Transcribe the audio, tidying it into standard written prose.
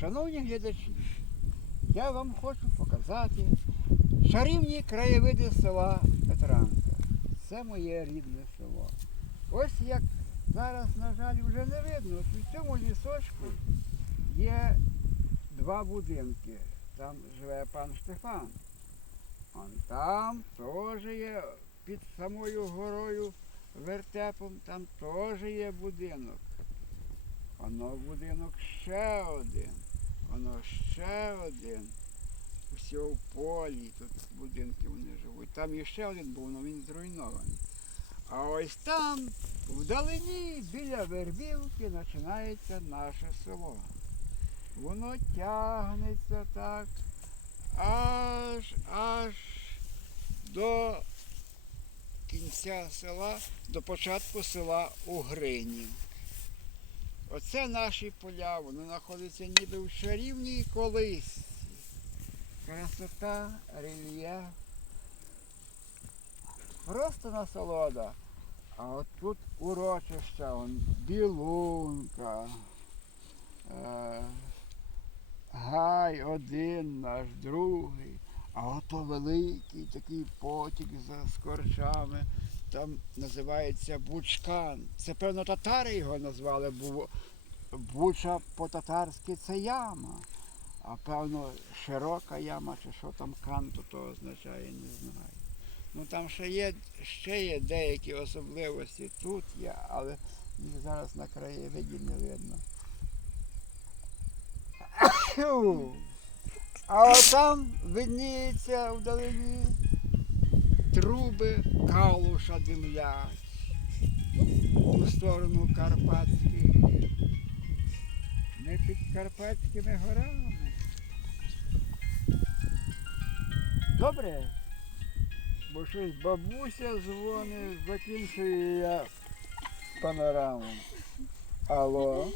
Шановні глядачі, я вам хочу показати чарівні краєвиди села Петранка. Це моє рідне село. Ось як зараз, на жаль, вже не видно. У цьому лісочку є два будинки. Там живе пан Штефан. Там теж є під самою горою вертепом, там теж є будинок. Воно будинок ще один. Воно ще один. Усі в полі, тут будинки вони живуть. Там іще один був, але він зруйнований. А ось там, вдалині, біля Вербівки, починається наше село. Воно тягнеться так, аж до кінця села, до початку села Угринів. Оце наші поля, вони знаходяться ніби в чарівній колисці. Красота, рельєф. Просто насолода. А от тут урочища, Білунка, Гай один наш, другий. А ото великий такий потік з корчами, там називається Бучкан. Це, певно, татари його назвали, бо Буча по-татарськи це яма. А певно, широка яма, чи що там кан, то означає, не знаю. Ну там ще є деякі особливості, тут є, але їх зараз на краєвиді не видно. А от там видніється вдалині труби Калуша димлять у сторону Карпатських. Ми під Карпатськими горами. Добре? Бо щось бабуся дзвонить, закінчую я панораму. Алло?